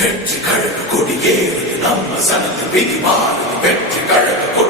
வெற்றி கழக கொடியேறுது. நம்ம சனத்து விதி மாறுது வெற்றி கழக கொடி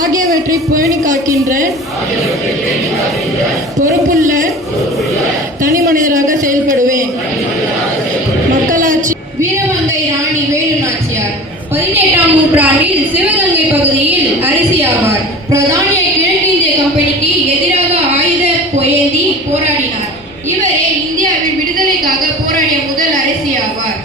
ஆகியவற்றை பேணி காக்கின்ற பொறுப்புள்ள தனி மனிதராக செயல்படுவேன். மக்களாட்சி வீரமங்கை ராணி வேலு நாச்சியார் பதினெட்டாம் நூற்றாண்டில் சிவகங்கை பகுதியில் அரிசி ஆவார். பிரதானிய கிழக்கிந்திய கம்பெனிக்கு எதிராக ஆயுத பொயந்தி போராடினார். இவரே இந்தியாவின் விடுதலைக்காக போராடிய முதல் அரசி ஆவார்.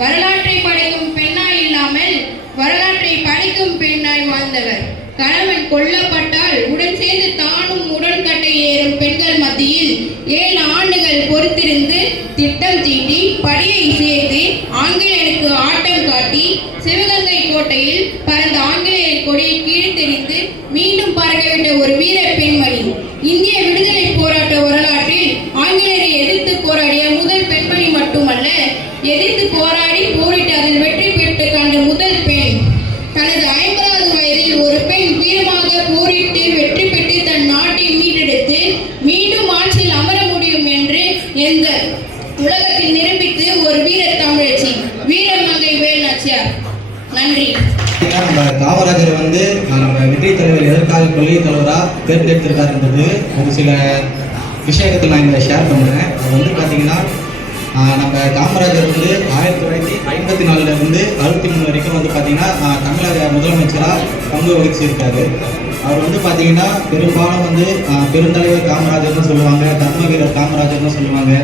வரலாற்றை படைக்கும் பெண்ணாய் இல்லாமல் வரலாற்றை படைக்கும் பெண்ணாய் வாழ்ந்தவர். கணவன் கொல்லப்பட்டால் உடன் சேர்ந்து தானும் உடன்கட்டை ஏறும் பெண்கள் மத்தியில் ஏழு ஆண்டுகள் பொறுத்திருந்து திட்டம் தீட்டி படியை சேர்த்து ஆங்கிலேயருக்கு ஆட்டம் காட்டி சிவகங்கை கோட்டையில் பறந்த ஆங்கிலேயர் கொடியை கீழ்த்தெறிந்து தேர்ந்தெடுத்திருக்காரு தேர்ந்தெடுத்திருக்காருன்றது ஒரு சில விஷயத்தை நான் இங்கே ஷேர் பண்ணுறேன். அது வந்து பார்த்தீங்கன்னா நம்ம காமராஜர் வந்து ஆயிரத்தி தொள்ளாயிரத்தி ஐம்பத்தி நாலுலேருந்து அறுபத்தி மூணு வரைக்கும் வந்து பார்த்திங்கன்னா தமிழக முதலமைச்சராக பங்கு வகிச்சிருக்காரு. அவர் வந்து பார்த்தீங்கன்னா பெரும்பாலும் வந்து பெருந்தலைவர் காமராஜர்னு சொல்லுவாங்க தர்ம வீரர் காமராஜர்னு சொல்லுவாங்க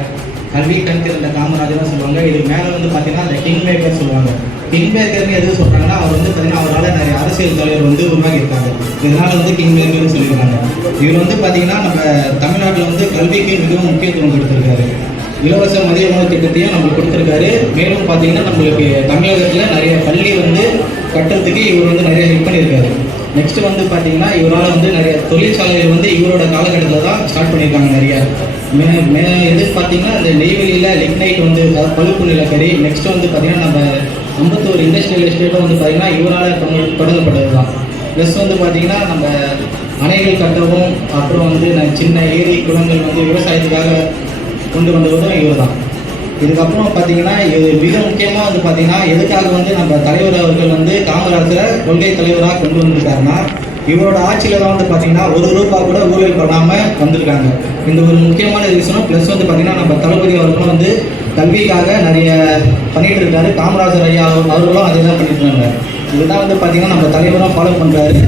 கல்வி கண் திறந்த காமராஜர்னு சொல்லுவாங்க. இது மேலே வந்து பார்த்தீங்கன்னா இந்த கிங் மேக்கர் சொல்லுவாங்க. கிங் மேக்கர்னு எது சொல்கிறாங்கன்னா அவர் வந்து பார்த்தீங்கன்னா அவரால் நிறைய அரசியல் தலைவர் வந்து உருவாகியிருக்காங்க இதனால் வந்து கிங் மேக்கர்னு சொல்லியிருக்காங்க. இவர் வந்து பார்த்தீங்கன்னா நம்ம தமிழ்நாட்டில் வந்து கல்விக்கு மிகவும் முக்கியத்துவம் கொடுத்துருக்காரு. இலவச மதிய உணவு திட்டத்தையும் நம்மளுக்கு கொடுத்துருக்காரு. மேலும் பார்த்தீங்கன்னா நம்மளுக்கு தமிழகத்தில் நிறைய பள்ளி வந்து கட்டுறதுக்கு இவர் வந்து நிறைய ஹெல்ப் பண்ணியிருக்காரு. நெக்ஸ்ட் வந்து பார்த்தீங்கன்னா இவரால் வந்து நிறைய தொழிற்சாலைகள் வந்து இவரோட காலகட்டத்தில் தான் ஸ்டார்ட் பண்ணியிருக்காங்க நிறைய. மே மே எது பார்த்தீங்கன்னா அந்த நெய்வேலியில் லிக்னைட் வந்து பழுப்பு நிலக்கரி. நெக்ஸ்ட் வந்து பார்த்தீங்கன்னா நம்ம அம்பத்தூர் இண்டஸ்ட்ரியல் எஸ்டேட்டும் வந்து பார்த்தீங்கன்னா இவரால் தொடங்க- தொடங்கப்பட்டது தான் ப்ளஸ் வந்து பார்த்தீங்கன்னா நம்ம அணைகள் கட்டவும் அப்புறம் வந்து சின்ன ஏரி குளங்கள் வந்து விவசாயத்துக்காக கொண்டு வந்ததும் இவர் தான் இதுக்கப்புறம் பார்த்தீங்கன்னா இது மிக முக்கியமாக வந்து பார்த்தீங்கன்னா எதுக்காக வந்து நம்ம தலைவர் அவர்கள் வந்து காமராஜரை கொள்கை தலைவராக கொண்டு வந்திருக்காருன்னா இவரோட ஆட்சியில் தான் வந்து பார்த்தீங்கன்னா ஒரு ரூபா கூட ஊழல் பண்ணாமல் வந்திருக்காங்க. இந்த ஒரு முக்கியமான ரீசனும் ப்ளஸ் வந்து பார்த்தீங்கன்னா நம்ம தளபதி அவர்களும் வந்து கல்விக்காக நிறைய பண்ணிட்டு இருக்காரு. காமராஜர் ஐயா அவர்களும் அதே தான் பண்ணிட்டு இருக்காங்க. இதுதான் வந்து பார்த்தீங்கன்னா நம்ம தலைவரும் ஃபாலோ பண்ணுறாரு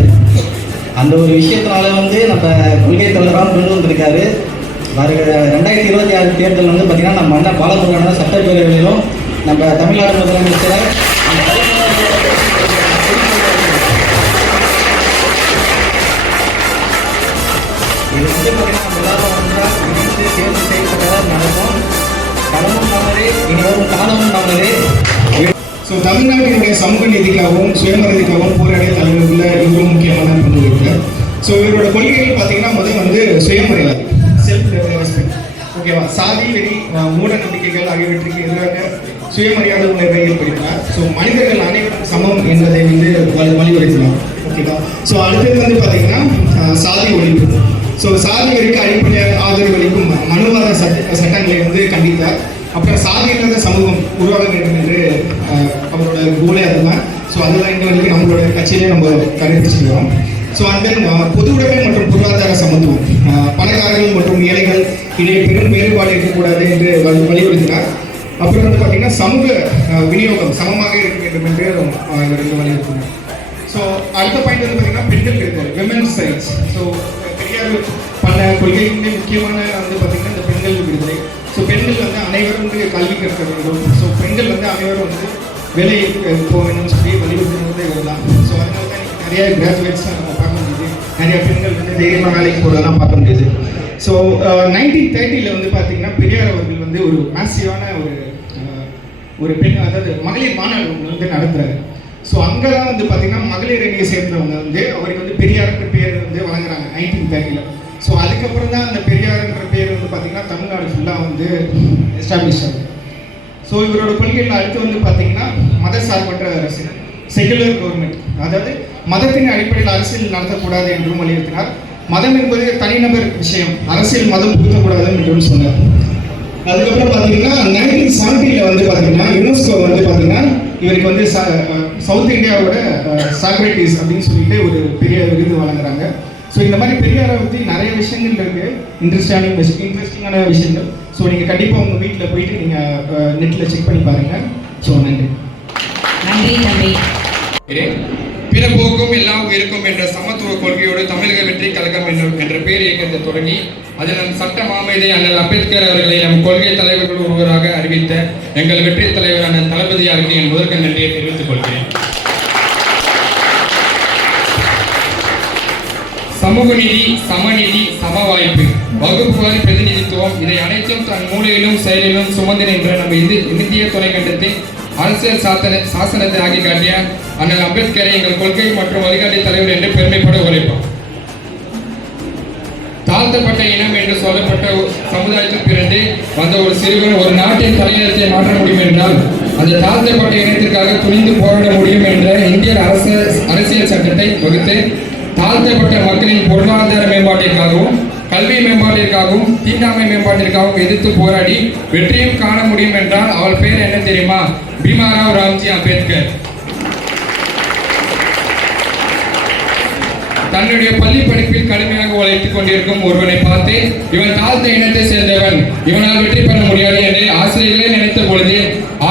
அந்த ஒரு விஷயத்தினால வந்து நம்ம கொள்கை தலைவராக கொண்டு வந்திருக்காரு. வருகிற ரெண்டாயிரத்தி இருபத்தி ஆறு தேர்தல் வந்து பார்த்தீங்கன்னா நம்ம அண்ணன் பாலமுருகன சட்டப்பேரவையிலும் நம்ம தமிழ்நாடு முதலமைச்சரை இது வந்து நம்ம எல்லாரும் ஒன்றாக இணைந்து தேர்வு செய்யப்பட்டதாக நடக்கும் களமும் நமதே இனி காலமும் நமதே ஸோ தமிழ்நாட்டினுடைய சமூக நீதிக்காகவும் சுயமரதிக்காகவும் போராடிய தலைவர்களில் இவரும் முக்கியமான பங்கு வகிக்கிறார் ஸோ இவரோட கொள்கைகள் பார்த்தீங்கன்னா முதல் வந்து சுயமரியாதை. செல்ஃப் ரெஸ்பெக்ட் ஓகேவா சாதி வெறி மூட நம்பிக்கைகள் ஆகியவற்றுக்கு எதிராக சுயமரியாதை உணர்வை ஏற்படுத்தினார். ஸோ மனிதர்கள் அனைவரும் சமம் என்பதை வந்து வலியுறுத்தினார். ஓகேவா ஸோ அடுத்தது வந்து பார்த்தீங்கன்னா சாதி ஒழிப்பு. ஸோ சாதிகளுக்கு வெறிக்கு அடிப்படையாக ஆதரவு அளிக்கும் மனுவாத சட்ட சட்டங்களை வந்து கண்டித்தார் அப்புறம் சாதி இல்லாத சமூகம் உருவாக வேண்டும் என்று அவரோட கோலே அதுதான். ஸோ அதெல்லாம் இன்ன வரைக்கும் நம்மளோட கட்சியிலே நம்ம கடைபிடிச்சிருக்கிறோம். ஸோ அந்த பொது உடைமை மற்றும் பொருளாதார சமத்துவம் பணக்காரர்கள் மற்றும் ஏழைகள் இடையே பெரும் வேறுபாடு இருக்கக்கூடாது என்று வலியுறுத்தினார். அப்புறம் வந்து பார்த்தீங்கன்னா சமூக விநியோகம் சமமாக இருக்க வேண்டும் என்று இவர் வலியுறுத்தினார் ஸோ அடுத்த பாயிண்ட் வந்து பார்த்தீங்கன்னா பெண்கள் இருக்காரு விமன்ஸ் ரைட்ஸ் ஸோ பண்ண கொள்கைகளே முக்கியமான வந்து பார்த்தீங்கன்னா இந்த பெண்கள் விடுதலை. ஸோ பெண்கள் வந்து அனைவரும் வந்து கல்வி கற்க வேண்டும். ஸோ பெண்கள் வந்து அனைவரும் வந்து வேலைக்கு போக வேணும்னு சொல்லி வலியுறுத்தினது இவர் தான் ஸோ அதனால தான் நிறைய கிராஜுவேட்ஸ் நம்ம பார்க்க முடியுது. நிறைய பெண்கள் வந்து தைரியமாக வேலைக்கு போகிறதெல்லாம் பார்க்க முடியுது. ஸோ நைன்டீன் தேர்ட்டியில் வந்து பார்த்தீங்கன்னா பெரியார் அவர்கள் வந்து ஒரு மேசிவான ஒரு ஒரு பெண் அதாவது மகளிர் மாநாடு வந்து நடத்துகிறாரு ஸோ அங்கே தான் வந்து பார்த்தீங்கன்னா மகளிர் அணியை சேர்ந்தவங்க வந்து அவருக்கு வந்து பெரியாருன்ற பேர் வந்து வழங்குறாங்க நைன்டீன் தேர்ட்டியில் ஸோ அதுக்கப்புறம் தான் அந்த பெரியாருன்ற பேர் வந்து பார்த்தீங்கன்னா தமிழ்நாடு ஃபுல்லாக வந்து எஸ்டாப்ளிஷ் ஆகுது. ஸோ இவரோட கொள்கையில் அடுத்து வந்து பார்த்தீங்கன்னா மத சார்பற்ற அரசு செகுலர் கவர்மெண்ட் அதாவது மதத்தின் அடிப்படையில் அரசியல் நடத்தக்கூடாது என்றும் வலியுறுத்தினார். மதம் என்பது தனிநபர் விஷயம் அரசியல் மதம் புகுத்தக்கூடாது என்றும் சொன்னார். அதுக்கப்புறம் பார்த்தீங்கன்னா நைன்டீன் செவன்டீனில் வந்து பார்த்தீங்கன்னா யுனெஸ்கோ வந்து பார்த்தீங்கன்னா இவருக்கு வந்து சவுத் இந்தியாவோட சாக்ரட்டிஸ் அப்படின்னு சொல்லிட்டு ஒரு பெரிய விருது வழங்குறாங்க. ஸோ இந்த மாதிரி பெரியாரை பற்றி நிறைய விஷயங்கள் இருக்கு. இன்ட்ரெஸ்டான இன்ட்ரெஸ்டிங்கான விஷயங்கள். ஸோ நீங்கள் கண்டிப்பாக உங்கள் வீட்டில் போயிட்டு நீங்கள் நெட்டில் செக் பண்ணி பாருங்கள் ஸோ நன்றி. நன்றி தம்பி இருக்கிறேன். பிறப்போக்கும் எல்லாம் இருக்கும் என்ற சமத்துவ கொள்கையோடு தமிழக வெற்றி கழகம் என்ற பேர் இயக்கத்தை தொடங்கி அதில் நம் சட்ட மாமேதை அண்ணல் அம்பேத்கர் அவர்களை நம் கொள்கை தலைவர்கள் ஒருவராக அறிவித்த எங்கள் வெற்றி தலைவர் அண்ணன் தளபதியாருக்கு என் முதற்க நன்றியை தெரிவித்துக் கொள்கிறேன். சமூக நிதி சமநிதி சம வாய்ப்பு வகுப்புவாரி பிரதிநிதித்துவம் இதை அனைத்தும் தன் மூலையிலும் செயலிலும் சுமந்து நின்ற நம்ம இந்திய துணைக்கண்டத்தின் அரசியல் சாசன சாசனத்தை ஆகி காட்டிய அண்ணல் அம்பேத்கரை எங்கள் கொள்கை மற்றும் வழிகாட்டி தலைவர் என்று பெருமைப்பட உழைப்பார் தாழ்த்தப்பட்ட இனம் என்று சொல்லப்பட்ட ஒரு சமுதாயத்தில் பிறந்து வந்த ஒரு சிறுவன் ஒரு நாட்டின் தலையத்தை மாற்ற முடியும் என்றால் அந்த தாழ்த்தப்பட்ட இனத்திற்காக துணிந்து போராட முடியும் என்ற இந்திய அரசு அரசியல் சட்டத்தை வகுத்து தாழ்த்தப்பட்ட மக்களின் பொருளாதார மேம்பாட்டிற்காகவும் கல்வி மேம்பாட்டிற்காகவும் தீண்டாமை மேம்பாட்டிற்காகவும் எதிர்த்து போராடி வெற்றியும் காண முடியும் என்றால் அவள் பெயர் என்ன தெரியுமா? பீமாராவ் ராம்ஜி அம்பேத்கர். தன்னுடைய பள்ளி படிப்பில் கடுமையாக உழைத்துக் கொண்டிருக்கும் ஒருவனை பார்த்து இவன் தாழ்ந்த இனத்தை சேர்ந்தவன். இவனால் வெற்றி பெற முடியாது என்று ஆசிரியர்களே நினைத்த பொழுது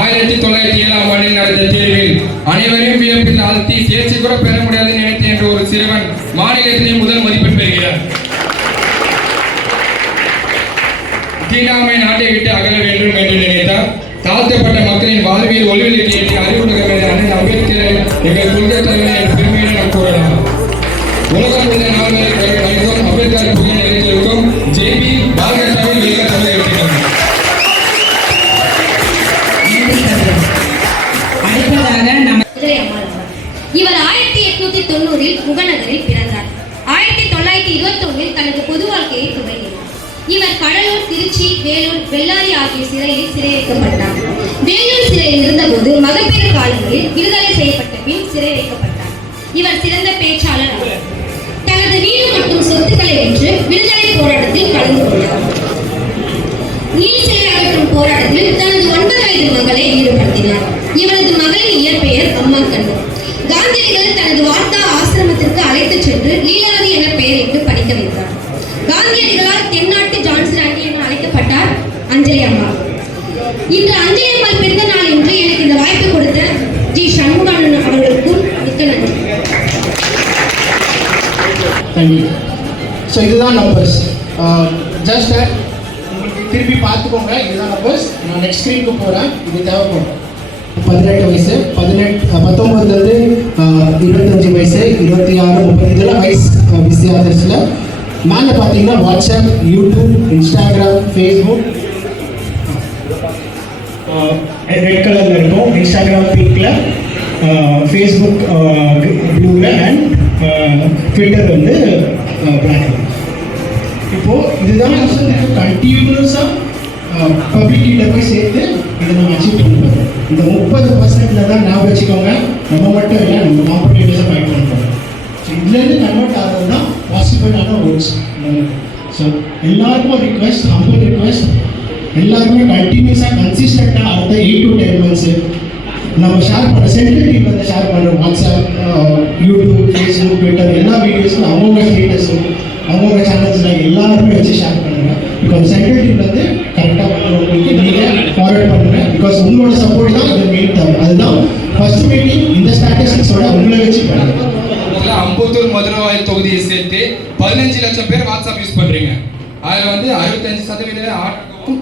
ஆயிரத்தி தொள்ளாயிரத்தி ஏழாம் ஆண்டில் நடந்த தேர்வில் அனைவரையும் வியப்பில் ஆழ்த்தி தேர்ச்சி கூட பெற முடியாது நினைத்த என்ற ஒரு சிறுவன் மாநிலத்திலே முதல் மதிப்பெண் பெறுகிறார். தீண்டாமை நாட்டை விட்டு அகல வேண்டும் என்று நினைத்தார். தாழ்த்தப்பட்ட மக்களின் வாழ்வியல் ஒளிவிலை ஏற்றி அறிவுறுகிற அண்ணன் அம்பேத்கரை எங்கள் கொள்கை தலைவர் என்ற பெருமையை நாம் கூறலாம். உலகம் உள்ள நாடுகளில் அனைத்தும் அம்பேத்கர் புகழ் நிலைத்திருக்கும் ஜேபி. இவர் ஆயிரத்தி எட்நூத்தி தொண்ணூறில் முகநகரில் பிறந்தார். ஆயிரத்தி தொள்ளாயிரத்தி இருபத்தி ஒன்னில் தனது பொது வாழ்க்கையை இவர் கடலூர் திருச்சி வேலூர் வெள்ளாரி ஆகிய சிறையில் சிறை வைக்கப்பட்டார் வேலூர் சிறையில் இருந்தபோது மகப்பேறு காலங்களில் விடுதலை செய்யப்பட்ட பின் சிறை வைக்கப்பட்டார் இவர் சிறந்த பேச்சாளர் தனது வீடு மற்றும் சொத்துக்களை வென்று விடுதலை போராட்டத்தில் கலந்து கொண்டார். நீர் சிலை அகற்றும் போராட்டத்தில் தனது ஒன்பது வயது மகளை ஈடுபடுத்தினார். இவரது மகளின் இயற்பெயர் அம்மா கண்ணு. காந்தியடிகள் தனது வார்த்தா ஆசிரமத்திற்கு அழைத்துச் சென்று லீலாவதி என பெயரிட்டு படிக்க வைத்தார். காந்தியடிகளால் தென்னாட்டு ஜான்சன் ஆண்டி என அழைக்கப்பட்டார் அஞ்சலி அம்மா. இன்று அஞ்சலி அம்மாள் பிறந்த நாள் என்று எனக்கு இந்த வாய்ப்பு கொடுத்த ஜி சண்முகானன் அவர்களுக்கும் மிக்க நன்றி. ஸோ இதுதான் நம்பர்ஸ் ஜஸ்ட் uh, uh, உங்களுக்கு திருப்பி பார்த்துக்கோங்க. இதுதான் நம்பர்ஸ் நான் நெக்ஸ்ட் ஸ்க்ரீனுக்கு போகிறேன் இது தேவைப்படும். பதினெட்டு வயசு பதினெட்டு பத்தொம்பதுலேருந்து இருபத்தஞ்சி வயசு இருபத்தி ஆறு முப்பது இதெல்லாம் வயசு வித்தியாசத்தில் மேலே பார்த்தீங்கன்னா WhatsApp YouTube Instagram Facebook red கலரில் இருக்கும். இன்ஸ்டாகிராம் பிங்க்கில் ஃபேஸ்புக் ப்ளூவில் அண்ட் ட்விட்டர் வந்து பிளாக் இப்போது இதுதான் கண்டினியூஸாக பப்ளிக்கிட்ட போய் சேர்த்து இதை நம்ம அச்சீவ் பண்ணுறோம் இந்த முப்பது பர்சன்டில் தான் ஞாபகம் வச்சுக்கோங்க. நம்ம மட்டும் இல்லை நம்ம காம்படிட்டர்ஸை ஃபைட் பண்ணுறோம் ஸோ இதுலேருந்து கன்வெர்ட் ஆகிறது ஒரு ஸோ எல்லாருக்கும் ரிக்வெஸ்ட் ஹம்பிள் ரிக்வெஸ்ட் எல்லாருமே கண்டினியூஸாக கன்சிஸ்டண்ட்டாக அடுத்த எயிட் டு டென் மந்த்ஸு நம்ம ஷேர் பண்ண சென்ட்ரல் வந்து ஷேர் பண்ணுறோம் வாட்ஸ்அப் யூடியூப் ஃபேஸ்புக் ட்விட்டர் எல்லா வீடியோஸும் அவங்கவுங்க ஸ்டேட்டஸும் அவங்கவுங்க சேனல்ஸில் எல்லாருமே வச்சு ஷேர் பண்ணுங்க. பிகாஸ் சென்ட்ரல் டீம் வந்து கரெக்டாக பண்ணுறவங்களுக்கு நீங்கள் ஃபார்வர்ட் பண்ணுங்க. பிகாஸ் உங்களோட சப்போர்ட் தான் இது மெயின் தேவை அதுதான் ஃபர்ஸ்ட் மீட்டிங் இந்த ஸ்டாட்டிஸ்டிக்ஸோட உங்களை அம்பத்தூர் மதுரவாயில் தொகுதியை சேர்த்து பதினஞ்சு லட்சம் பேர் வாட்ஸ்அப் யூஸ் பண்றீங்க. அதில் வந்து அறுபத்தஞ்சு சதவீத ஆட்டாகவும்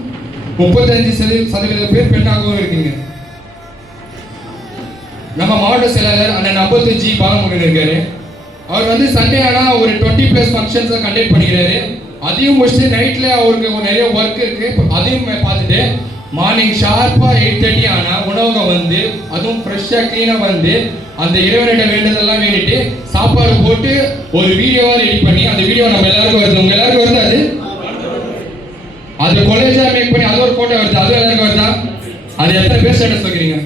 முப்பத்தஞ்சு சதவீத சதவீத பேர் பெண்ணாகவும் இருக்கீங்க. நம்ம மாவட்ட செயலாளர் அண்ணன் அம்பத்தூர் ஜி பாலமுருகன் இருக்காரு. அவர் வந்து சண்டே ஆனால் ஒரு டுவெண்ட்டி பிளஸ் ஃபங்க்ஷன்ஸை கண்டக்ட் பண்ணிக்கிறாரு. அதையும் முடிச்சுட்டு நைட்ல அவருக்கு நிறைய ஒர்க் இருக்கு. அதையும் பார்த்துட்டு மார்னிங் ஷார்ப்பா எயிட் தேர்ட்டி ஆனா உணவகம் வந்து அது ஃப்ரெஷ்ஷாக க்ளீனாக வந்து அந்த இறைவனிட வேண்டதெல்லாம் வேண்டிட்டு சாப்பாடு போட்டு ஒரு வீடியோவா ரெடி பண்ணி அந்த வீடியோ நம்ம எல்லாருக்கும் வருது. உங்க எல்லாருக்கும் வருது அது? அது கொலேஜா மேக் பண்ணி அது ஒரு போட்டோ வருது? அது எல்லாருக்கும் வருதா? அது எத்தனை பேர் ஸ்டேட்டஸ் வைக்கிறீங்க?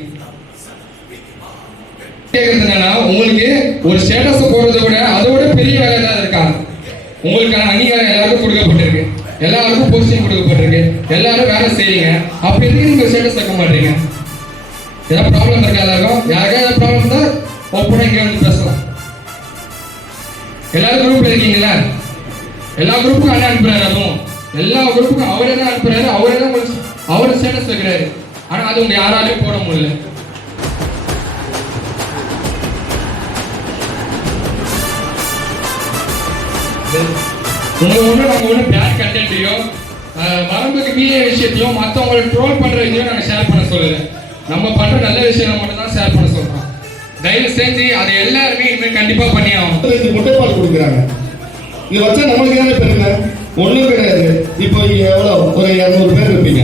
கேக்குறது என்னன்னா உங்களுக்கு ஒரு ஸ்டேட்டஸ் போடுறதை விட அதோட பெரிய வேலை ஏதாவது இருக்கா? உங்களுக்கான அங்கீகாரம் எல்லாருக்கும் கொடுக்கப்பட்டிருக்கு. எல்லாருக்கும் போஸ்டிங் கொடுக்கப்பட்டிருக்கு. எல்லாரும் வேலை செய்யுங்க அப்படி எதுக்கு நீங்க ஸ்டேட்டஸ் வைக்க மாட்டீங்க? ஏதாவது ப்ராப்ளம் இருக்கா எல்லாருக்கும்? யாருக்காவது ஏதாவது ப்ராப்ளம் இருந்தா ஓப்பனா இங்கே வந்து பேசலாம். எல்லாரும் குரூப்ல இருக்கீங்களா எல்லா குரூப்புக்கும் அண்ணன் அனுப்புறாரு அதுவும் எல்லா குரூப்புக்கும் அவரே தான் அனுப்புறாரு. அவரே தான் உங்களுக்கு அவரை ஸ்டேட்டஸ் வைக்கிறாரு. ஆனா அது உங்க யாராலையும் போட முடியல. உங்க ஒண்ணு நம்ம ஒண்ணு பேட் கண்டென்ட்டையோ வரம்புக்கு மீறிய விஷயத்தையும் மற்றவங்களை ட்ரோல் பண்ற விஷயம் நாங்கள் ஷேர் பண்ண சொல்லல. நம்ம பண்ற நல்ல விஷயம் மட்டும் தான் ஷேர் பண்ண சொல்றோம். தயவு செஞ்சு அதை எல்லாருமே இனிமேல் கண்டிப்பா பண்ணி ஆகும் இது முட்டைப்பால் கொடுக்குறாங்க. இது வச்சா நம்மளுக்கு தானே பெருங்க ஒன்றும் கிடையாது. இப்போ இங்க எவ்வளோ? ஒரு இரநூறு பேர் இருப்பீங்க.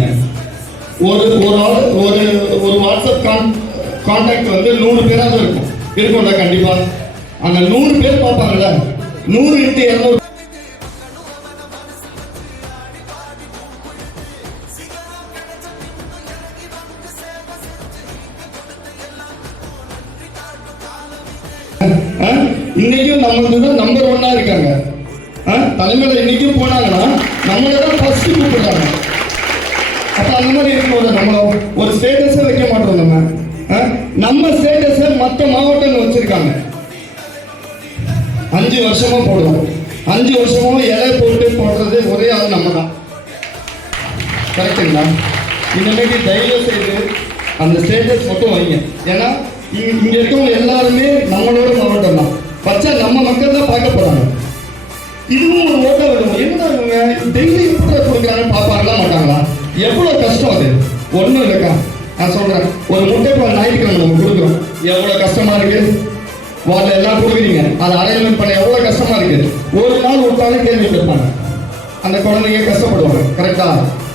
ஒரு ஒரு ஆள் ஒரு ஒரு வாட்ஸ்அப் கான் கான்டாக்ட் வந்து நூறு பேராக இருக்கும். இருக்கும்ல கண்டிப்பா. அந்த நூறு பேர் பார்ப்பாங்கல்ல? நூறு இன்ட்டு இரநூறு இன்னைக்கும் நம்மளுக்கு தான் நம்பர் ஒன்னா இருக்காங்க. ஆ? தலைமையில இன்னைக்கும் போனாங்கன்னா நம்மளை தான் ஃபர்ஸ்ட் கூப்பிடுறாங்க. அப்ப அந்த மாதிரி இருக்கும்போது நம்மள ஒரு ஸ்டேட்டஸே வைக்க மாட்டோம் நம்ம. ஆ? நம்ம ஸ்டேட்டஸை மற்ற மாவட்டங்கள் வச்சிருக்காங்க. அஞ்சு வருஷமா போடுறோம். அஞ்சு வருஷமா இலை போட்டு போடுறது ஒரே ஆள் நம்ம தான். கரெக்டுங்களா இனிமேட்டு தயவு செய்து அந்த ஸ்டேட்டஸ் மட்டும் வைங்க. ஏன்னா இங்க இங்க இருக்கவங்க எல்லாருமே நம்மளோட மாவட்டம் தான். வச்சா நம்ம மக்கள் தான் பார்க்க போறாங்க. இதுவும் ஒரு ஓட்ட வேணும் என்னடா இவங்க? டெய்லி எப்படி கொடுக்குறாங்கன்னு பார்ப்பாங்களா மாட்டாங்களா? எவ்வளவு கஷ்டம் அது? ஒண்ணும் இல்லைக்கா. நான் சொல்றேன். ஒரு முட்டைப்பால் ஞாயிற்றுக்கிழமை நம்ம கொடுக்குறோம். எவ்வளவு கஷ்டமா இருக்கு? வார்டில் எல்லாம் கொடுக்குறீங்க. அதை அரேஞ்ச்மெண்ட் பண்ண எவ்வளவு கஷ்டமா இருக்கு? ஒரு நாள் விட்டாலும் கேள்வி கேட்பாங்க. அந்த குழந்தைங்க கஷ்டப்படுவாங்க. கரெக்டா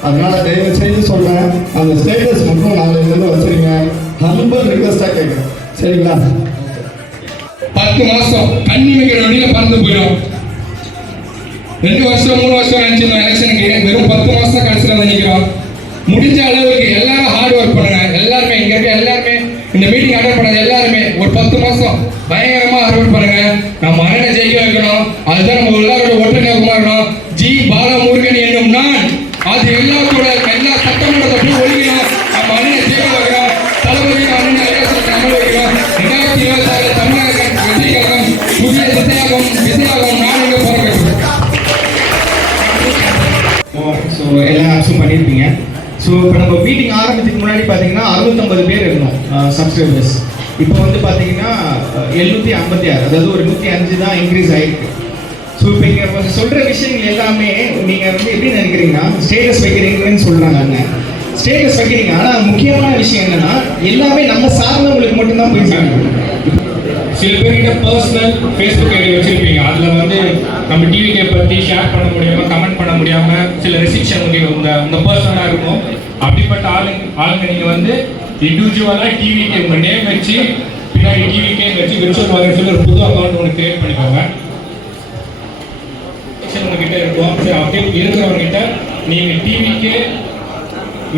அதனால தயவு செய்து சொல்றேன். அந்த ஸ்டேட்டஸ் மட்டும் நாளையில இருந்து வச்சிருங்க ஹம்பிள் ரிக்வஸ்டா கேட்குறேன். சரிங்களா? பத்து மாசம் கண்ணி வைக்கிற வழியில பறந்து போயிடும். ரெண்டு வருஷம் மூணு வருஷம் நினைச்சிருந்தோம் எலெக்ஷனுக்கு வெறும் பத்து மாசம் கடைசியில் நினைக்கிறோம் முடிஞ்ச அளவுக்கு எல்லாரும் ஹார்ட் ஒர்க் பண்ணுங்க. எல்லாருமே இங்க இருக்க எல்லாருமே இந்த மீட்டிங் அட்டன் பண்ணது எல்லாருமே ஒரு பத்து மாசம் பயங்கரமா ஹார்ட் ஒர்க் பண்ணுங்க. நம்ம அண்ணனை ஜெயிக்க வைக்கணும். இப்போ நம்ம மீட்டிங் ஆரம்பிச்சதுக்கு முன்னாடி பார்த்தீங்கன்னா அறுநூத்தம்பது பேர் இருந்தோம் சப்ஸ்கிரைபர்ஸ் இப்போ வந்து பார்த்தீங்கன்னா எழுநூற்றி ஐம்பத்தி ஆறு அதாவது ஒரு நூற்றி அஞ்சு தான் இன்க்ரீஸ் ஆகிருக்கு ஸோ இப்போ இங்கே சொல்கிற விஷயங்கள் எல்லாமே நீங்கள் வந்து எப்படி நினைக்கிறீங்கன்னா ஸ்டேட்டஸ் வைக்கிறீங்கன்னு சொல்கிறாங்க ஸ்டேட்டஸ் வைக்கிறீங்க. ஆனால் முக்கியமான விஷயம் என்னன்னா எல்லாமே நம்ம சார்ந்தவங்களுக்கு மட்டும்தான் போய் சேரும் சில பேர்கிட்ட பர்சனல் ஃபேஸ்புக் ஐடி வச்சுருப்பீங்க. அதில் வந்து நம்ம டிவிக்கை பற்றி ஷேர் பண்ண முடியாமல் கமெண்ட் பண்ண முடியாமல் சில ரெசிக்ஷன் உங்கள் உங்கள் பர்சனலாக இருக்கும். அப்படிப்பட்ட ஆளுங்க ஆளுங்க நீங்கள் வந்து இண்டிவிஜுவலாக டிவி கேம் நேம் வச்சு பின்னாடி டிவிக்கே வச்சு விர்ச்சுவல் வாரன் சொல்லி ஒரு புது அக்கௌண்ட் ஒன்று கிரியேட் பண்ணிக்கோங்க. உங்ககிட்ட இருக்கும். சரி அப்படியே இருக்கிறவங்ககிட்ட நீங்கள் டிவிக்கே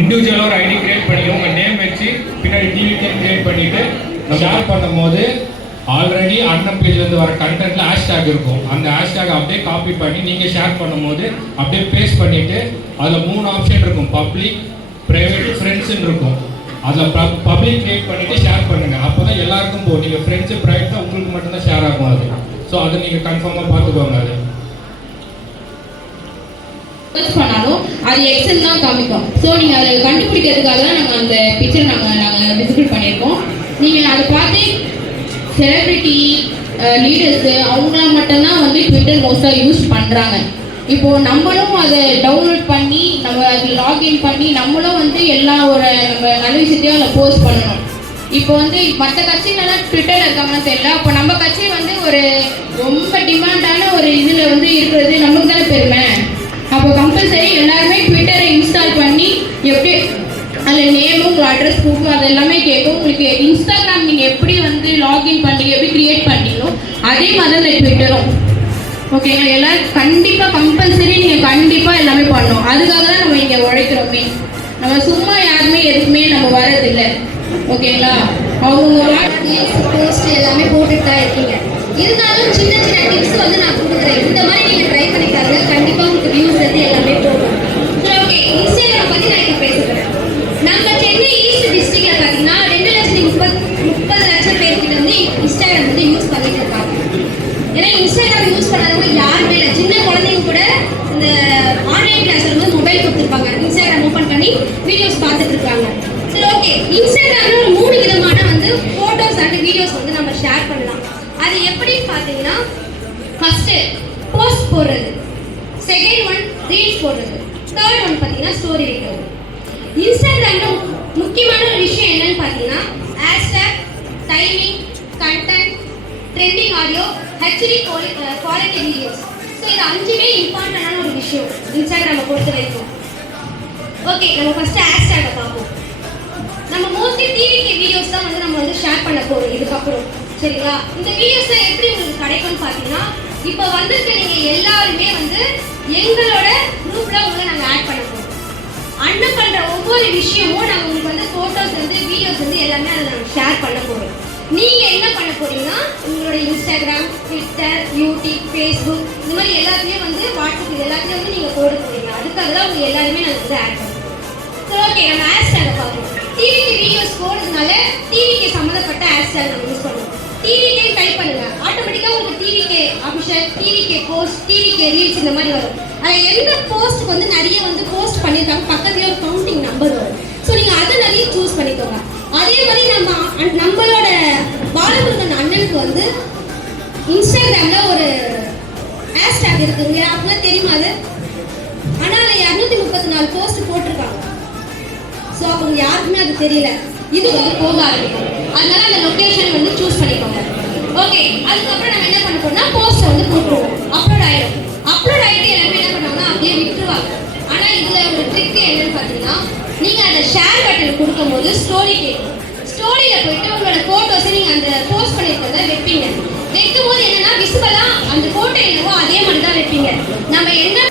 இண்டிவிஜுவலாக ஒரு ஐடி கிரியேட் பண்ணி உங்க நேம் வச்சு பின்னாடி டிவிக்கே கிரியேட் பண்ணிட்டு ஷேர் பண்ணும்போது ஆல்ரெடி அண்ணன் பேஜ்லேருந்து வர கண்டென்ட்ல ஹேஷ்டேக் இருக்கும். அந்த ஹேஷ்டேக் அப்படியே காப்பி பண்ணி நீங்கள் ஷேர் பண்ணும்போது அப்படியே பேஸ்ட் பண்ணிட்டு அதில் மூணு ஆப்ஷன் இருக்கும். பப்ளிக் ப்ரைவேட் ஃப்ரெண்ட்ஸ்னு இருக்கும் அதில் பப்ளிக் கிரியேட் பண்ணிட்டு ஷேர் பண்ணுங்க. அப்போ தான் எல்லாருக்கும் போகும். நீங்கள் ஃப்ரெண்ட்ஸு ப்ரைவேட் தான் உங்களுக்கு மட்டும்தான் ஷேர் ஆகும் அது. ஸோ அதை நீங்கள் கன்ஃபார்மாக பார்த்துக்கோங்க அது. சர்ச் பண்ணாலும் அது எக்ஸல் தான் காமிக்கும். ஸோ நீங்கள் அதை கண்டுபிடிக்கிறதுக்காக தான் நாங்கள் அந்த பிக்சர் நாங்கள் நாங்கள் விசிபிள் பண்ணியிருக்கோம். நீங்கள் அதை பார்த்து செலிபிரிட்டி லீடர்ஸு அவங்களாம் மட்டும்தான் வந்து ட்விட்டர் மோஸ்ட்டாக யூஸ் பண்ணுறாங்க இப்போது நம்மளும் அதை டவுன்லோட் பண்ணி லாக்இன் லாகின் பண்ணி நம்மளும் வந்து எல்லா ஒரு நம்ம நல்ல விஷயத்தையும் அதில் போஸ்ட் பண்ணணும். இப்போ வந்து மற்ற கட்சிகளெல்லாம் ட்விட்டரில் இருக்காங்கன்னு தெரியல. அப்போ நம்ம கட்சி வந்து ஒரு ரொம்ப டிமாண்டான ஒரு இதில் வந்து இருக்கிறது நமக்கு தானே பெருமை. அப்போ கம்பல்சரி எல்லாருமே ட்விட்டரை இன்ஸ்டால் பண்ணி எப்படி அதில் நேமும் உங்கள் அட்ரஸ் ப்ரூஃப் அது எல்லாமே கேட்கும். உங்களுக்கு இன்ஸ்டாகிராம் நீங்கள் எப்படி வந்து லாகின் பண்ணி எப்படி க்ரியேட் பண்ணீங்களோ அதே மாதிரி தான் ட்விட்டரும் ஓகேங்களா எல்லாரும் கண்டிப்பாக கம்பல்சரி நீங்கள் கண்டிப்பாக எல்லாமே பண்ணணும். அதுக்காக தான் நம்ம இங்கே உழைக்கிறோமே நம்ம சும்மா யாருமே எதுக்குமே நம்ம வரதில்லை ஓகேங்களா அவங்க போஸ்ட் எல்லாமே போட்டுட்டு தான் இருக்கீங்க. இருந்தாலும் சின்ன சின்ன டிப்ஸ் வந்து நான் கொடுக்குறேன் இந்த மாதிரி நீங்க ட்ரை பண்ணி பாருங்க கண்டிப்பா உங்களுக்கு வியூஸ் வந்து எல்லாமே போகும் சரி ஓகே இன்ஸ்டாகிராம் பத்தி நான் இப்போ பேசுகிறேன் நம்ம சென்னை ஈஸ்ட் டிஸ்ட்ரிக்ட்ல பாத்தீங்கன்னா ரெண்டு லட்சத்தி முப்பது முப்பது லட்சம் பேர்கிட்ட வந்து இன்ஸ்டாகிராம் வந்து யூஸ் பண்ணிட்டு இருக்காங்க ஏன்னா இன்ஸ்டாகிராம் யூஸ் பண்ணாதவங்க யாருமே இல்லை சின்ன குழந்தைங்க கூட இந்த ஆன்லைன் கிளாஸ்ல வந்து மொபைல் கொடுத்துருப்பாங்க இன்ஸ்டாகிராம் ஓப்பன் பண்ணி வீடியோஸ் பார்த்துட்டு இருக்காங்க சரி ஓகே இன்ஸ்டாகிராம்ல ஒரு மூணு விதமான வந்து போட்டோஸ் அண்ட் வீடியோஸ் வந்து நம்ம ஷேர் பண்ணலாம் அது எப்படின்னு பார்த்தீங்கன்னா ஃபர்ஸ்ட் போஸ்ட் போடுறது செகண்ட் ஒன் ரீல்ஸ் போடுறது தேர்ட் ஒன் பார்த்தீங்கன்னா ஸ்டோரி வைக்கிறது இன்ஸ்டாகிராம்ல முக்கியமான ஒரு விஷயம் என்னன்னு பார்த்தீங்கன்னா hashtag timing content trending audio HD quality videos so இது அஞ்சுமே இம்பார்ட்டண்டான ஒரு விஷயம் இன்ஸ்டாகிராமை பொறுத்த வரைக்கும் ஓகே நம்ம ஃபர்ஸ்ட் ஹேஷ்டேக்கை பார்ப்போம் நம்ம மோஸ்ட்லி டிவிக்கு வீடியோஸ் தான் வந்து நம்ம வந்து ஷேர் பண்ண போறோம் இதுக்கப்புறம். சரிங்களா? இந்த வீடியோஸ் எப்படி உங்களுக்கு கிடைக்கும்னு பார்த்தீங்கன்னா இப்போ வந்திருக்க நீங்க எல்லாருமே வந்து எங்களோட குரூப்ல உங்களை நாங்கள் ஆட் பண்ண போறோம். அண்ணன் பண்ற ஒவ்வொரு விஷயமும் நாங்கள் உங்களுக்கு வந்து போட்டோஸ் வந்து வீடியோஸ் வந்து எல்லாமே அதை நாங்கள் ஷேர் பண்ண போறோம். நீங்க என்ன பண்ண போறீங்கன்னா உங்களோட இன்ஸ்டாகிராம் ட்விட்டர் யூடியூப் ஃபேஸ்புக் இந்த மாதிரி எல்லாத்துலயும் வந்து வாட்ஸ்அப் இது எல்லாத்துலயும் வந்து நீங்க போட போறீங்க. அதுக்காக தான் உங்க எல்லாருமே நாங்கள் வந்து ஆட் பண்ணுறோம் சரி ஓகே நம்ம ஹேஷ்டேகை பார்ப்போம் டிவிக்கு வீடியோஸ் போடுறதுனால டிவிக்கு சம்மந்தப்பட்ட ஹேஷ்டேக் நம்ம யூஸ் பண்ணுவோம். டிவிக்கே டைப் பண்ணுங்க. ஆட்டோமேட்டிக்காக உங்களுக்கு TVK Abhishek TVK post TVK reels இந்த மாதிரி வரும். அதில் எந்த போஸ்ட்டுக்கு வந்து நிறைய வந்து போஸ்ட் பண்ணியிருக்காங்க பக்கத்துலேயே ஒரு கவுண்டிங் நம்பர் வரும். ஸோ நீங்கள் அதை நிறைய சூஸ் பண்ணிக்கோங்க. அதே மாதிரி நம்ம நம்மளோட பாலமுருகன் அண்ணனுக்கு வந்து இன்ஸ்டாகிராமில் ஒரு ஹேஷ்டேக் இருக்குங்க அப்படின்னா தெரியுமா அது? ஆனால் அதில் இரநூத்தி முப்பத்தி நாலு போஸ்ட் போட்டிருக்காங்க. ஸோ அவங்க யாருக்குமே அது தெரியல. இது வந்து போக ஆரம்பிக்கும் அதனால அந்த லொக்கேஷன் வந்து சூஸ் பண்ணிக்கோங்க. ஓகே அதுக்கப்புறம் நம்ம என்ன பண்ண போறோம்னா போஸ்ட் வந்து போட்டுருவோம். அப்லோட் ஆயிடும் அப்லோட் ஆகிட்டு எல்லாருமே என்ன பண்ணுவாங்கன்னா அப்படியே விட்டுருவாங்க. ஆனால் இதில் ஒரு ட்ரிக் என்னன்னு பார்த்தீங்கன்னா நீங்கள் அந்த ஷேர் பட்டன் கொடுக்கும்போது ஸ்டோரி கேட்கும் ஸ்டோரியில் போயிட்டு உங்களோட ஃபோட்டோஸை நீங்கள் அந்த போஸ்ட் பண்ணியிருக்கிறத வைப்பீங்க. வைக்கும் போது என்னன்னா விசிபலாக அந்த ஃபோட்டோ என்னவோ அதே மாதிரி தான் வைப்பீங்க. நம்ம என்ன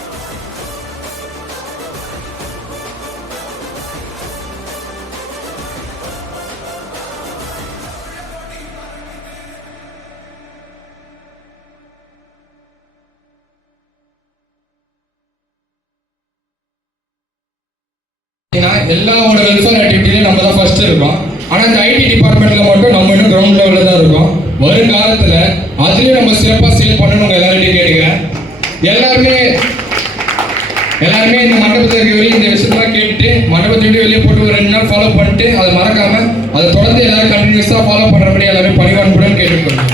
எல்லாவோட வெல்ஃபேர் ஆக்டிவிட்டிலையும் நம்ம தான் ஃபர்ஸ்ட் இருக்கோம். ஆனால் இந்த ஐடி டிபார்ட்மெண்ட்டில் மட்டும் நம்ம இன்னும் கிரவுண்ட் லெவலில் தான் இருக்கோம். வருங்காலத்தில் அதுலேயும் நம்ம சிறப்பாக சேல் பண்ணணும் எல்லார்ட்டையும் கேட்டுக்கிறேன். எல்லாருமே எல்லாருமே இந்த மண்டபத்தை இருக்க வெளியே இந்த விஷயத்தெல்லாம் கேட்டுட்டு மண்டபத்தை விட்டு வெளியே போட்டு ஒரு ரெண்டு நாள் ஃபாலோ பண்ணிட்டு அதை மறக்காமல் அதை தொடர்ந்து எல்லாரும் கண்டினியூஸாக ஃபாலோ பண்ணுறபடி எல்லாமே பணிவான்புடன் கேட்டுக்கொள்ளும்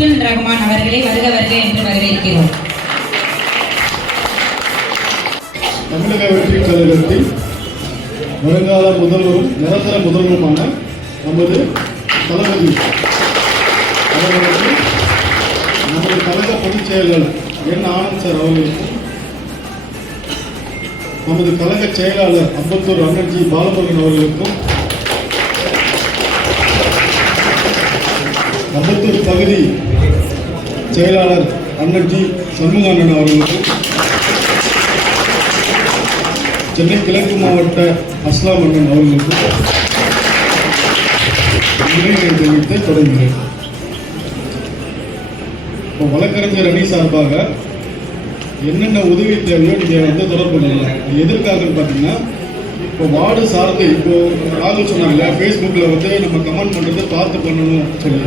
அப்துல் ரஹ்மான் அவர்களை வருக வருக என்று வரவேற்கிறோம். தமிழக வெற்றி கழகத்தில் வருங்கால முதல்வரும் நிரந்தர முதல்வருமான நமது தளபதி அவர்களுக்கு நமது கழக பொதுச் செயலாளர் என் ஆனந்த் சார் அவர்களுக்கும் நமது கழக செயலாளர் அம்பத்தூர் அண்ணன்ஜி பாலமுருகன் அவர்களுக்கும் அம்பத்தூர் பகுதி செயலாளர் அண்ணன்ஜி சண்முகானன் அவர்களுக்கும் சென்னை கிழக்கு மாவட்ட அஸ்லாம் அண்ணன் அவர்களுக்கும் நன்றியை தெரிவித்து தொடங்குகிறேன். இப்போ வழக்கறிஞர் அணி சார்பாக என்னென்ன உதவி தேவையோ நீங்கள் வந்து தொடர்பு கொள்ளலாம் எதற்காகன்னு பார்த்தீங்கன்னா இப்போ வார்டு சார்ந்து இப்போ ராகுல் சொன்னாங்க ஃபேஸ்புக்கில் வந்து நம்ம கமெண்ட் பண்ணுறது பார்த்து பண்ணணும் சொல்லி.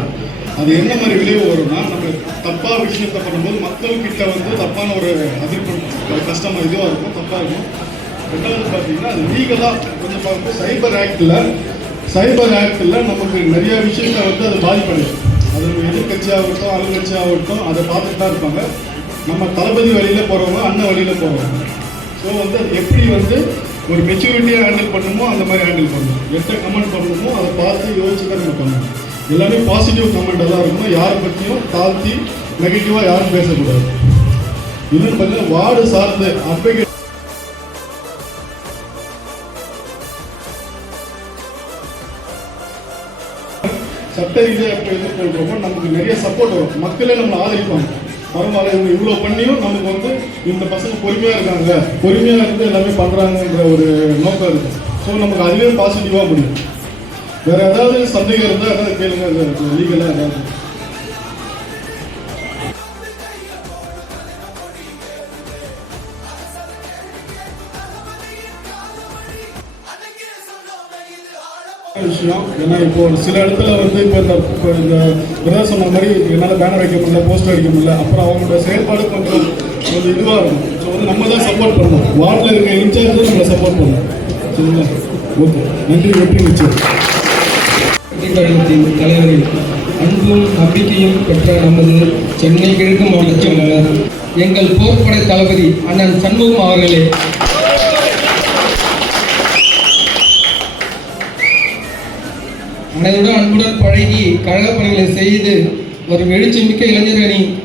அது என்ன மாதிரி விளைவு வரும்னா நம்ம தப்பாக விஷயத்தை பண்ணும்போது மக்கள்கிட்ட வந்து தப்பான ஒரு அதிர்ப்பு ஒரு கஷ்டமாக இதுவாக இருக்கும் தப்பாக இருக்கும். ரெண்டாவது பார்த்தீங்கன்னா அது லீகலாக கொஞ்சம் பார்க்கும் சைபர் ஆக்டில் சைபர் ஆக்டில் நமக்கு நிறைய விஷயங்களை வந்து அது பாதிப்படையும். அது எதிர்கட்சியாகட்டும் ஆளுங்கட்சியாகட்டும் அதை பார்த்துட்டு தான் இருப்பாங்க. நம்ம தளபதி வழியில் போகிறவங்க அண்ணன் வழியில் போகிறவங்க ஸோ வந்து அது எப்படி வந்து ஒரு மெச்சூரிட்டியாக ஹேண்டில் பண்ணணுமோ அந்த மாதிரி ஹேண்டில் பண்ணணும் எட்ட கமெண்ட் பண்ணணுமோ அதை பார்த்து யோசிச்சு தான் நம்ம பண்ணணும். எல்லாமே பாசிட்டிவ் கமெண்ட் தான் இருக்கணும் யாரை பற்றியும் தாழ்த்தி நெகட்டிவாக யாரும் பேசக்கூடாது. இன்னொன்று பார்த்தீங்கன்னா வார்டு சார்ந்து அட்வொகேட் சட்ட ரீதியாக இப்போ இது நமக்கு நிறைய சப்போர்ட் வரும். மக்களே நம்மளை ஆதரிப்பாங்க. பரவாயில்ல இவங்க இவ்வளோ பண்ணியும் நமக்கு வந்து இந்த பசங்க பொறுமையாக இருக்காங்க. பொறுமையாக இருந்து எல்லாமே பண்ணுறாங்கன்ற ஒரு நோக்கம் இருக்குது ஸோ நமக்கு அதுவே பாசிட்டிவாக முடியும். வேற ஏதாவது சந்தேகம் இருந்தால் ஏதாவது கேளுங்க லீகலாக ஏதாவது. விஷயம் ஏன்னா இப்போ சில இடத்துல வந்து இப்போ இந்த இப்போ இந்த பிரதர் சொன்ன மாதிரி என்னால் பேனர் வைக்க முடியல போஸ்டர் அடிக்க முடியல அப்புறம் அவங்களோட செயல்பாடு கொஞ்சம் கொஞ்சம் இதுவாக இருக்கும். ஸோ வந்து நம்ம தான் சப்போர்ட் பண்ணணும். வார்டில் இருக்க இன்சார்ஜ் தான் நம்மளை சப்போர்ட் பண்ணணும். சரிங்களா? ஓகே நன்றி வெற்றி நிச்சயம். கழகத்தின் தலைவரில் அன்பும் நம்பிக்கையும் பெற்ற நமது சென்னை கிழக்கு மாவட்டச் எங்கள் போர்ப்படை தளபதி அண்ணன் சண்முகம் அவர்களே. அனைவருடன் அன்புடன் பழகி கழகப் பணிகளை செய்து ஒரு எழுச்சி மிக்க இளைஞர் அணி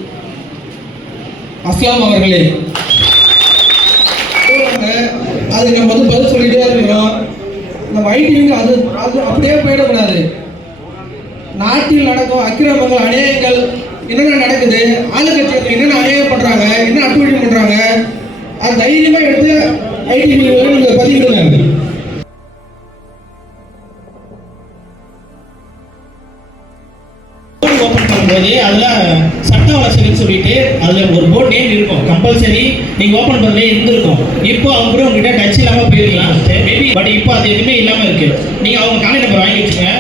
அஸ்லாம் அவர்களே. அது நம்ம வந்து பதில் சொல்லிட்டே இருக்கிறோம் நம்ம ஐடி அது அது அப்படியே போயிடக்கூடாது. நாட்டில் நடக்கும் அக்கிரமங்கள் அநியாயங்கள் என்னென்ன நடக்குது? ஆளுங்கட்சிகள் என்னென்ன அநியாயம் பண்ணுறாங்க என்ன அட்டுவழி பண்ணுறாங்க அது தைரியமாக எடுத்து ஐடி நீங்க பதிவிடுங்க. ஓப்பன் பண்ணும்போது அதில் சட்ட வளர்ச்சின்னு சொல்லிட்டு அதில் ஒரு போர்ட் நேம் இருக்கும். கம்பல்சரி நீங்கள் ஓப்பன் பண்ணலே இருந்திருக்கும். இப்போ அவங்க கூட உங்ககிட்ட டச் இல்லாமல் போயிருக்கலாம் மேபி பட் இப்போ அது எதுவுமே இல்லாமல் இருக்குது நீங்கள் அவங்க கான்டாக்ட் நம்பர் வாங்கி வச்சுங்க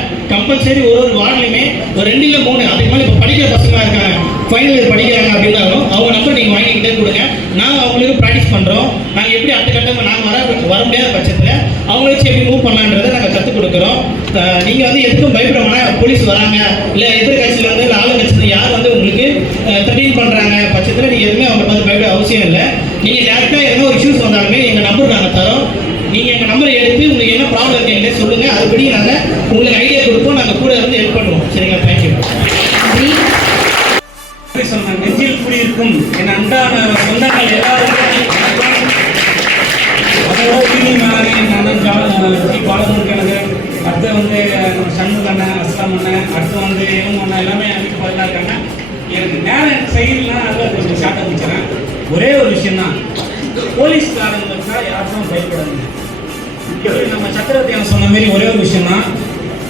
கம்பல்சரி ஒரு ஒரு வார்டுலையுமே ஒரு ரெண்டு இல்லை மூணு. அதே மாதிரி இப்போ படிக்கிற பசங்களாக இருக்காங்க. ஃபைனல் இயர் படிக்கிறாங்க அப்படின்னாலும் அவங்க நம்பர் நீங்கள் வாங்கிக்கிட்டே கொடுங்க. நாங்கள் அவங்களுக்கு ப்ராக்டிஸ் பண்ணுறோம் நாங்கள் எப்படி அடுத்த கட்டமாக நாங்கள் வர வர முடியாத பட்சத்தில் அவங்கள வச்சு எப்படி மூவ் பண்ணலான்றதை நாங்கள் கற்றுக் கொடுக்குறோம். நீங்கள் வந்து எதுக்கும் பயப்படமான போலீஸ் வராங்க. இல்லை எதிர்கட்சியில் வந்து இல்லை ஆளுங்கட்சியில் யார் வந்து உங்களுக்கு த்ரெட்டின் பண்ணுறாங்க பட்சத்தில் நீங்கள் எதுவுமே அவங்க பார்த்து பயப்பட அவசியம் இல்லை. நீங்கள் டேரெக்டாக எதனா ஒரு இஷ்யூஸ் வந்தாலுமே எங்கள் நம்பர் நாங்கள் தரோம். நீங்கள் எங்கள் நம்பரை எடுத்து உங்களுக்கு என்ன ப்ராப்ளம் இருக்கு சொல்லுங்கள் அதுபடி நாங்கள் உங்களுக்கு ஐடியா கொடுப்போம். நாங்கள் கூட இருந்து ஹெல்ப் பண்ணுவோம். சரிங்களா? தேங்க்யூ சொன்ன நெஞ்சில் குடியிருக்கும் என் அன்பான சொந்தங்கள் எல்லாருமே அதோட உரிமையாக என் அண்ணன் ஜா ஜி பாலமுருகனது அடுத்து வந்து நம்ம சண்முக அண்ணன் அஸ்லாம் அண்ணன் அடுத்து வந்து இவங்க அண்ணன் எல்லாமே எனக்கு பதிலாக இருக்காங்க எனக்கு நேரம் செய்யலாம் அதில் கொஞ்சம் ஷார்ட்டாக முடிச்சிடறேன். ஒரே ஒரு விஷயம் தான் போலீஸ்காரங்களுக்கா யாருக்கும் பயப்படாதீங்க. நம்ம சக்கரவர்த்தி சொன்ன மாதிரி ஒரே ஒரு விஷயம் தான்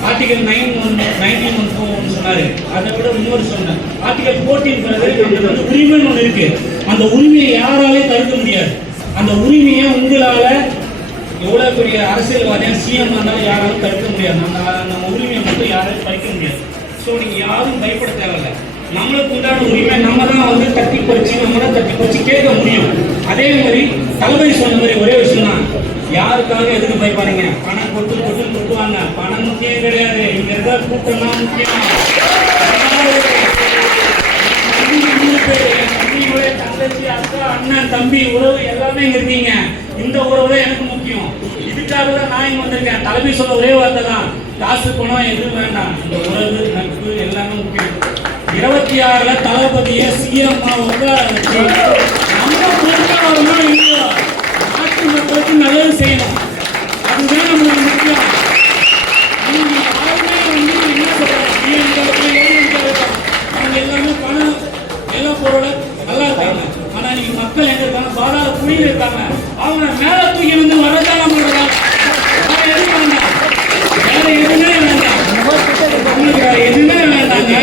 article nine one nineteen one four ஒன்று சொன்னாரு. அதை விட இன்னொரு சொன்னேன். ஆர்டிகல் ஃபோர்டீன் வந்து உரிமைன்னு ஒன்று இருக்கு. அந்த உரிமையை யாராலையும் தடுக்க முடியாது. அந்த உரிமையை உங்களால எவ்வளோ பெரிய அரசியல்வாதியாக சிஎம் இருந்தாலும் யாராலும் தடுக்க முடியாது. நம்ம நம்ம உரிமையை மட்டும் யாராலும் பறிக்க முடியாது. ஸோ நீங்கள் யாரும் பயப்பட தேவையில்லை. நம்மளுக்கு உண்டான உரிமை நம்ம தான் வந்து தட்டி பறிச்சு நம்ம தான் தட்டி பறிச்சு கேட்க முடியும். அதே மாதிரி தலைமை சொன்ன மாதிரி ஒரே யாருக்காக எதுக்கு பயப்படுங்க பணம் கொட்டு கொட்டு கொட்டுவாங்க. பணம் முக்கியம் கிடையாது. இங்க இருக்க கூட்டம் தான் முக்கியம். என் தங்கச்சி அக்கா அண்ணன் தம்பி உறவு எல்லாமே இங்க இருக்கீங்க. இந்த உறவு தான் எனக்கு முக்கியம். இதுக்காக தான் நான் இங்க வந்திருக்கேன். தலைமை சொல்ல ஒரே வார்த்தை தான். காசு பணம் எதுவும் வேண்டாம். இந்த உறவு நட்பு எல்லாமே முக்கியம். இருபத்தி ஆறுல தளபதியை சிஎம் உட்கார வச்சு நம்ம பொறுப்பாளர்களோ இல்லையோ நாட்டு மக்களுக்கு செய்யணும் அதுதான் நம்மளுக்கு முக்கியம் நீங்க யாருமே வந்து என்ன சொல்றாங்க அவங்க எல்லாமே பணம் எல்லா பொருளோட நல்லா இருக்காங்க. ஆனா நீங்க மக்கள் எங்க இருக்காங்க? பாதாள குழியில் இருக்காங்க. அவங்க மேல தூக்கி வந்து வரதான் நம்மளோட வேற எதுவும் வேண்டாம். வேற எதுவுமே வேண்டாம். நம்மளுக்கு வேற எதுவுமே வேண்டாங்க.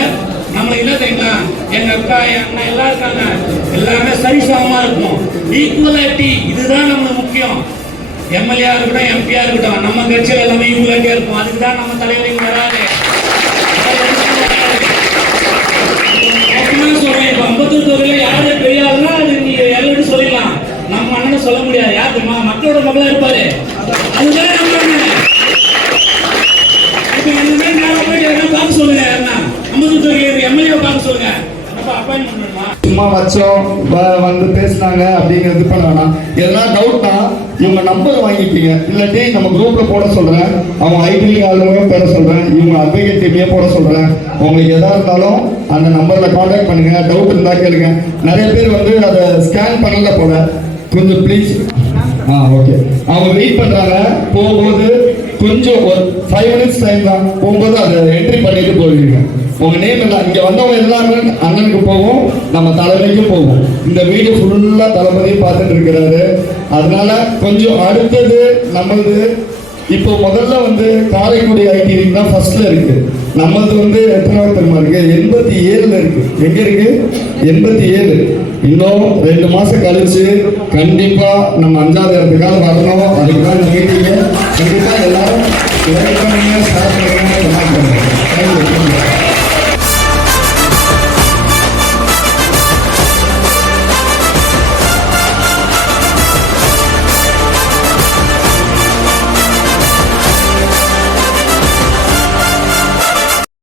நம்மளுக்கு என்ன தெரியுமா? எங்க அக்கா என் அண்ணா எல்லாம் இருக்காங்க. எல்லாமே சரிசமமா இருக்கும் ஈக்குவலிட்டி இதுதான் நம்மளுக்கு முக்கியம். எம்எல்ஏ இருக்கட்டும் எம்பியா இருக்கட்டும் நம்ம கட்சியில் எல்லாமே ஈக்குவலாட்டியா இருக்கும். அதுக்கு தான் நம்ம தலைவர் இங்கே வராது மொத்தமா சொல்றேன் இப்ப அம்பத்தூர் தொகுதியில யாரு பெரிய ஆளுனா அது நீங்க எல்லாரும் சொல்லிடலாம். நம்ம அண்ணன் சொல்ல முடியாது. யார் தெரியுமா? மக்களோட மக்களா இருப்பாரு. அதுதான் நம்ம அண்ணன். இப்ப இந்த மாதிரி நேரம் போயிட்டு யாரா பார்க்க சொல்லுங்க யாருன்னா அம்பத்தூர் தொகுதியில் எம்எல்ஏ பார்க்க சொல்லுங்க. சும்மா வச்சோம் வ- வந்து பேசுனாங்க அப்படிங்கிறது இது பண்ண வேணாம். எதனா டவுட்னா இவங்க நம்பர் வாங்கிப்பீங்க. இல்லாட்டி நம்ம குரூப்ல போட சொல்றேன். அவங்க ஐடி ஆளுங்க பேர சொல்றேன். இவங்க அட்வைகேட் டீமையே போட சொல்றேன். உங்களுக்கு எதா இருந்தாலும் அந்த நம்பர்ல காண்டாக்ட் பண்ணுங்க. டவுட் இருந்தா கேளுங்க. நிறைய பேர் வந்து அதை ஸ்கேன் பண்ணல போல. கொஞ்சம் ப்ளீஸ் ஆ ஓகே அவங்க வெயிட் பண்றாங்க. போகும்போது கொஞ்சம் ஒரு ஃபைவ் மினிட்ஸ் டைம் தான். போகும்போது அதை என்ட்ரி பண்ணிட்டு போயிருக்கேன் உங்க நேம் என்ன இங்க வந்தவங்க எல்லாமே அண்ணனுக்கு போகும் நம்ம தலைமைக்கும் போகும் இந்த வீடு ஃபுல்லா தளபதி பார்த்துட்டு இருக்கிறாரு. அதனால கொஞ்சம் அடுத்தது நம்மளது இப்போ முதல்ல வந்து காரைக்குடி ஐடி தான் ஃபர்ஸ்ட்ல இருக்கு. நம்மளது வந்து எத்தனாவது தெரியுமா இருக்கு? எண்பத்தி ஏழுல இருக்கு. எங்க இருக்கு? எண்பத்தி ஏழு. இன்னும் ரெண்டு மாசம் கழிச்சு கண்டிப்பா நம்ம அஞ்சாவது இடத்துக்காக வரணும். அதுக்கு தான் மீட்டிங்க கண்டிப்பா எல்லாரும் ஸ்டார்ட் பண்ணுங்க